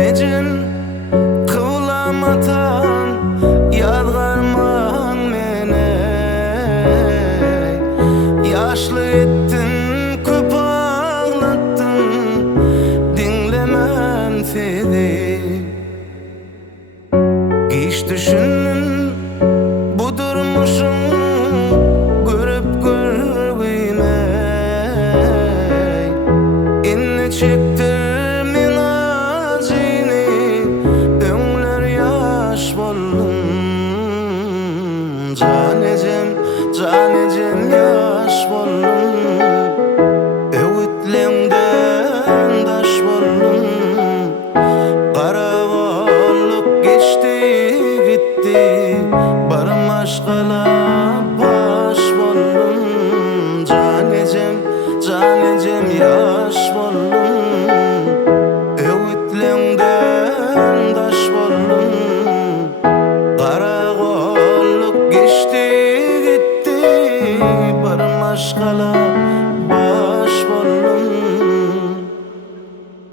Ecem kıvlamatan yadgarman mene. Yaşlı ettin, köp ağlattın, dinlemen seni. Hiç düşündün bu durmuşum görüp görmey. İnne çektirmin acını, öňler yaş boldum. Can Ecem, can Ecem yaş boldum. Öwütleňden daş boldum. Kara bolluk geçti gitti, barım aşkala baş boldum. Can Ecem, can Ecem yaş boldum. Öwütleňden daş boldum. Kara bolluk geçti gitti, barım aşkala